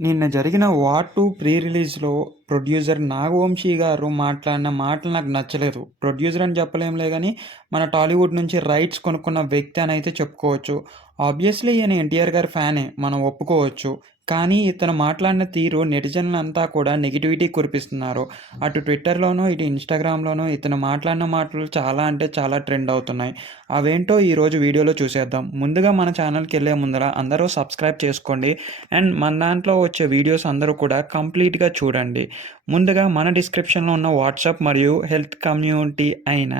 నిన్న జరిగిన 'war 2' pre రిలీజ్‌లో producer Nagavamsi గారు మాట్లాడిన మాటలు నాకు నచ్చలేదు. ప్రొడ్యూసర్ అని చెప్పలేంలే గానీ, మన టాలీవుడ్ నుంచి రైట్స్ కొనుక్కున్న వ్యక్తి అనైతే చెప్పుకోవచ్చు. ఆబ్వియస్లీ ఈయన ఎన్టీఆర్ గారి ఫ్యానే మనం ఒప్పుకోవచ్చు. కానీ ఇతను మాట్లాడిన తీరు నెటిజన్లంతా కూడా నెగటివిటీ కురిపిస్తున్నారు. అటు ట్విట్టర్‌లోనూ, ఇటు ఇన్‌స్టాగ్రామ్‌లోనూ ఇతను మాట్లాడిన మాటలు చాలా అంటే చాలా ట్రెండ్ అవుతున్నాయి. అవేంటో ఈరోజు వీడియోలో చూసేద్దాం. ముందుగా మన ఛానల్‌కెళ్ళే ముందర అందరూ సబ్స్క్రైబ్ చేసుకోండి. అండ్ మన దాంట్లో వచ్చే వీడియోస్ అందరూ కూడా కంప్లీట్‌గా చూడండి. ముందుగా మన డిస్క్రిప్షన్‌లో ఉన్న వాట్సాప్ మరియు హెల్త్ కమ్యూనిటీ అయిన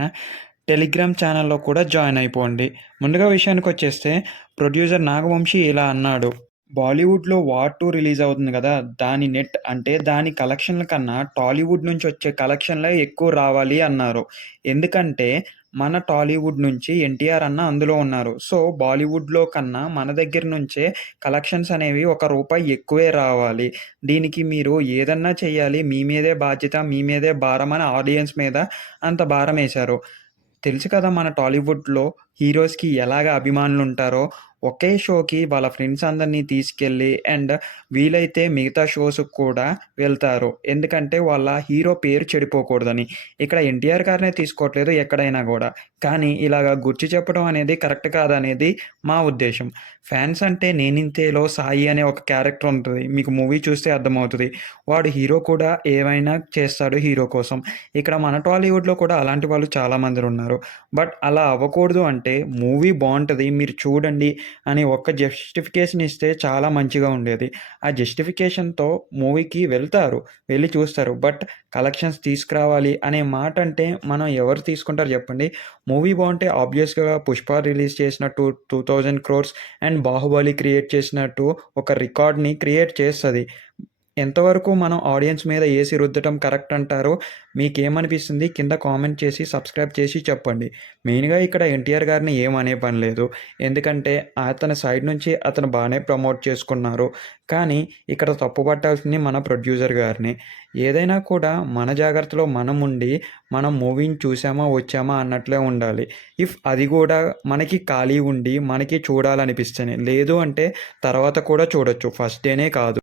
టెలిగ్రామ్ ఛానల్‌లో కూడా జాయిన్ అయిపోండి. ముందుగా విషయానికొచ్చేస్తే ప్రొడ్యూసర్ నాగవంశి ఇలా అన్నాడు. బాలీవుడ్‌లో 'వార్ 2' రిలీజ్ అవుతుంది గదా! దాని నెట్ అంటే దాని కలెక్షన్‌ల కన్నా టాలీవుడ్ నుంచి వచ్చే కలెక్షన్‌లే ఎక్కువ రావాలి అన్నారు. ఎందుకంటే మన టాలీవుడ్ నుంచి ఎన్టీఆర్ అన్న అందులో ఉన్నారు. సో, బాలీవుడ్‌లో కన్నా మన దగ్గర నుంచే కలెక్షన్స్ అనేవి రూ. 1 ఎక్కువే రావాలి. దీనికి మీరు ఏదన్నా చెయ్యాలి. మీ మీదే బాధ్యత, మీ మీదే భారం అని ఆడియన్స్ మీద అంత భారమేశారు. తెలుసు కదా మన టాలీవుడ్‌లో హీరోస్‌కి ఎలాగా అభిమానులుంటారో, ఒకే షోకి వాళ్ళ ఫ్రెండ్స్ అందరిని తీసుకెళ్ళి అండ్ వీలైతే మిగతా షోస్‌కి కూడా వెళ్తారు. ఎందుకంటే వాళ్ళ హీరో పేరు చెడిపోకూడదని. ఇక్కడ ఎన్టీఆర్ గారినే తీసుకోవట్లేదు ఎక్కడైనా గూడా. కానీ ఇలాగ గుర్తు చెప్పడం అనేది కరెక్ట్ కాదనేది మా ఉద్దేశ్యం. ఫ్యాన్స్ అంటే 'నేనింతే'లో సాయి అనే ఒక క్యారెక్టర్ ఉంటది. మీకు మూవీ చూస్తే అర్థమవుతది. వాడు హీరో కూడా ఏవైనా చేస్తాడు హీరో కోసం. ఇక్కడ మన టాలీవుడ్‌లో కూడా అలాంటి వాళ్ళు చాలామందున్నారు. బట్ అలా అవ్వకూడదు అంటే మూవీ బావుంటది. మీరు చూడండి అని ఒక్క జస్టిఫికేషన్ ఇస్తే చాలా మంచిగా ఉండేది. ఆ జస్టిఫికేషన్‌తో మూవీకి వెళ్తారు. వెళ్లి చూస్తారు. బట్ కలెక్షన్స్ తీసుకురావాలి అనే మాట అంటే మనం ఎవరు తీసుకుంటారు చెప్పండి? మూవీ బావుంటే ఆబ్వియస్‌గా 'పుష్ప' రిలీజ్ చేసినట్టు 2000 క్రోర్స్ అండ్ 'బాహుబలి' క్రియేట్ చేసినట్టు ఒక రికార్డ్‌ని క్రియేట్ చేస్తది. ఎంతవరకు మనం ఆడియన్స్ మీద ఏసి రుద్దటం కరెక్ట్ అంటారో మీకేమనిపిస్తుంది? కింద కామెంట్ చేసి, సబ్స్క్రైబ్ చేసి చెప్పండి. మెయిన్‌గా ఇక్కడ ఎన్టీఆర్ గారిని ఏమనే పని లేదు. ఎందుకంటే అతని సైడ్ నుంచి అతను బానే ప్రమోట్ చేసుకున్నారు. కానీ ఇక్కడ తప్పు పట్టాల్సింది మన ప్రొడ్యూసర్ గారిని. ఏదైనా కూడా మన జాగ్రత్తలో మనముండి, మనం మూవీని చూసామా, వచ్చామా అన్నట్లే ఉండాలి. ఇఫ్ అది గూడా మనకి ఖాళీ ఉండి, మనకి చూడాలనిపిస్తేనే. లేదు అంటే తర్వాత కూడా చూడొచ్చు. ఫస్ట్ డేనే కాదు.